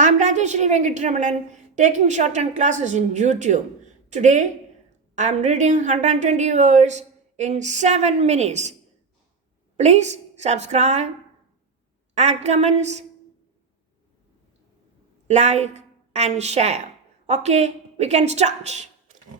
I'm Rajeswary Venkitaramanan, taking shorthand classes in YouTube. Today, I'm reading 120 words in 7 minutes. Please subscribe, add comments, like, and share. Okay, we can start.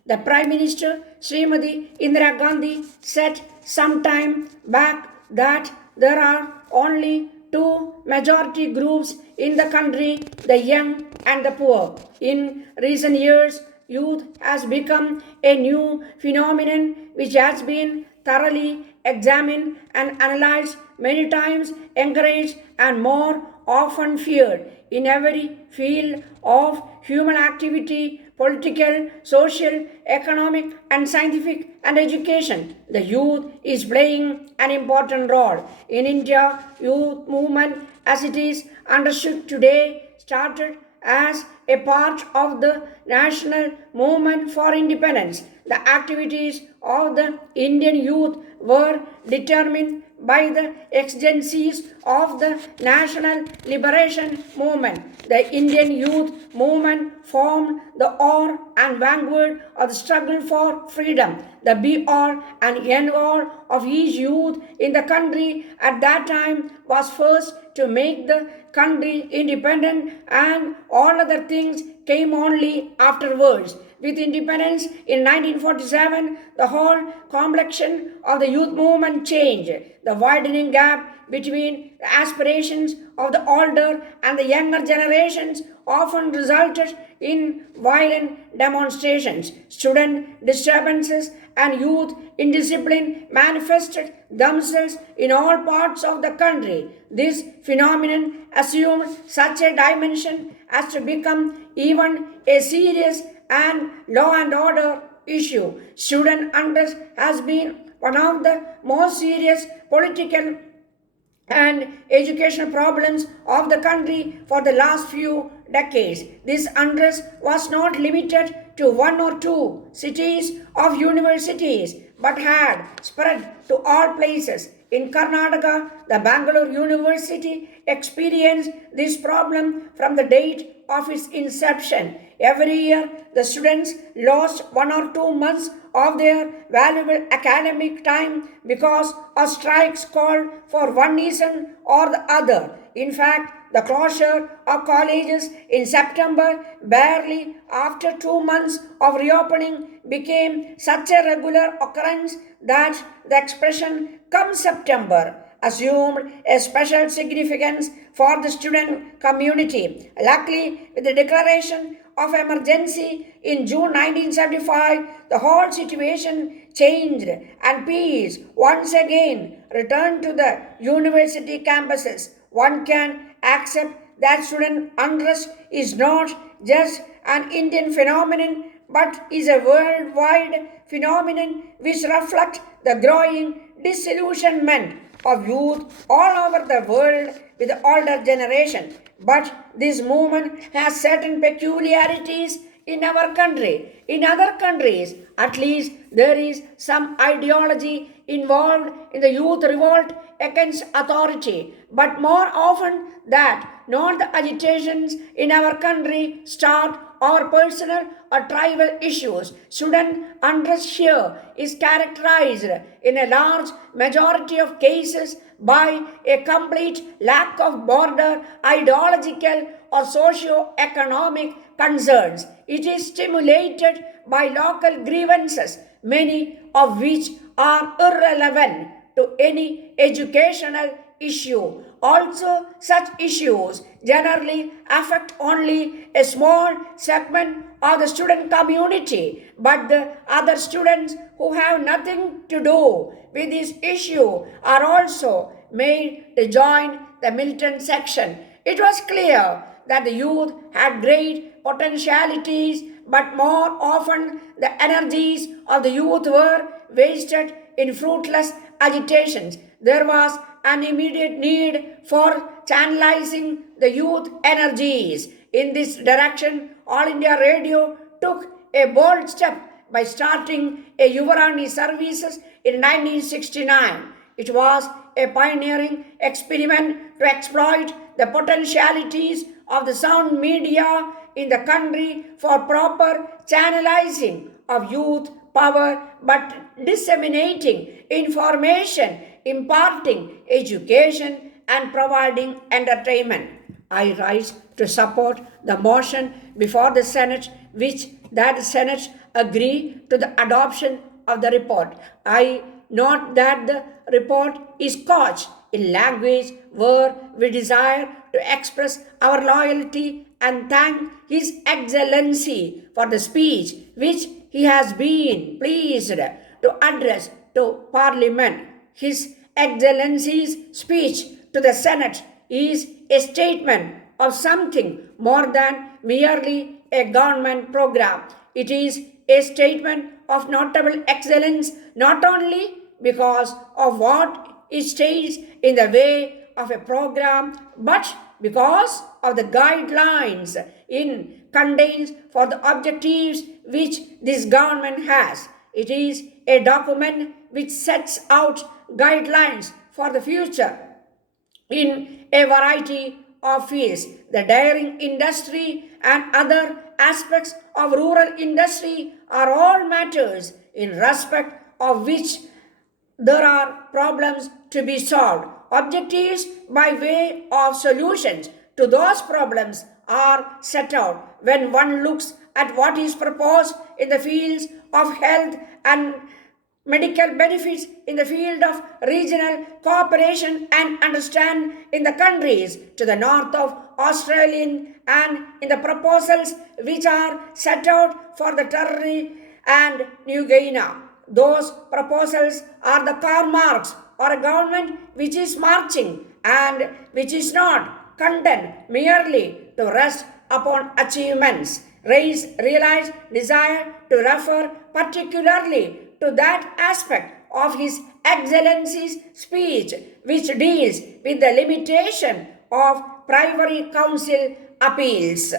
The Prime Minister, Srimati Indira Gandhi, said some time back that there are only two majority groups in the country, the young and the poor. In recent years, youth has become a new phenomenon which has been thoroughly examined and analyzed many times, encouraged and more often feared in every field of human activity, political, social, economic, and scientific and education. The youth is playing an important role. In India, youth movement as it is understood today started as a part of the national movement for independence. The activities of the Indian youth were determined by the exigencies of the national liberation movement. The Indian youth movement formed the ore and vanguard of the struggle for freedom. The be-all and end-all of each youth in the country at that time was first to make the country independent, and all other things came only afterwards. With independence in 1947, the whole complexion of the youth movement changed. The widening gap between the aspirations of the older and the younger generations often resulted in violent demonstrations. Student disturbances and youth indiscipline manifested themselves in all parts of the country. This phenomenon assumed such a dimension as to become even a serious and law and order issue. Student unrest has been one of the most serious political and educational problems of the country for the last few decades. This unrest was not limited to one or two cities of universities, but had spread to all places. In Karnataka, the Bangalore University experienced this problem from the date of its inception. Every year, the students lost 1 or 2 months of their valuable academic time because of strikes called for one reason or the other. In fact, the closure of colleges in September, barely after 2 months of reopening, became such a regular occurrence that the expression "come September" assumed a special significance for the student community. Luckily, with the declaration of emergency in June 1975, the whole situation changed and peace once again returned to the university campuses. One can accept that student unrest is not just an Indian phenomenon but is a worldwide phenomenon which reflects the growing disillusionment of youth all over the world with the older generation. But this movement has certain peculiarities in our country. In other countries, at least, there is some ideology involved in the youth revolt against authority. But more often that not the agitations in our country start or personal or tribal issues. Student unrest here is characterized in a large majority of cases by a complete lack of border, ideological or socio-economic concerns. It is stimulated by local grievances, many of which are irrelevant to any educational issue. Also, such issues generally affect only a small segment of the student community, but the other students who have nothing to do with this issue are also made to join the militant section. It was clear that the youth had great potentialities, but more often the energies of the youth were wasted in fruitless agitations. There was an immediate need for channelizing the youth energies. In this direction, All India Radio took a bold step by starting a Yuvarani services in 1969. It was a pioneering experiment to exploit the potentialities of the sound media in the country for proper channelizing of youth power, but disseminating information, imparting education, and providing entertainment. I rise to support the motion before the Senate, which that Senate agree to the adoption of the report. I note that the report is couched in language where we desire to express our loyalty and thank His Excellency for the speech which he has been pleased to address to Parliament. His Excellency's speech to the Senate is a statement of something more than merely a government program. It is a statement of notable excellence not only because of what it states in the way of a program, but because of the guidelines it contains for the objectives which this government has. It is a document which sets out guidelines for the future in a variety of fields. The dairying industry and other aspects of rural industry are all matters in respect of which there are problems to be solved. Objectives by way of solutions to those problems are set out when one looks at what is proposed in the fields of health and medical benefits, in the field of regional cooperation and understand in the countries to the north of Australian, and in the proposals which are set out for the Territory and New Guinea. Those proposals are the car marks or a government which is marching and which is not content merely to rest upon achievements. Realize desire to refer particularly to that aspect of His Excellency's speech which deals with the limitation of primary council appeals.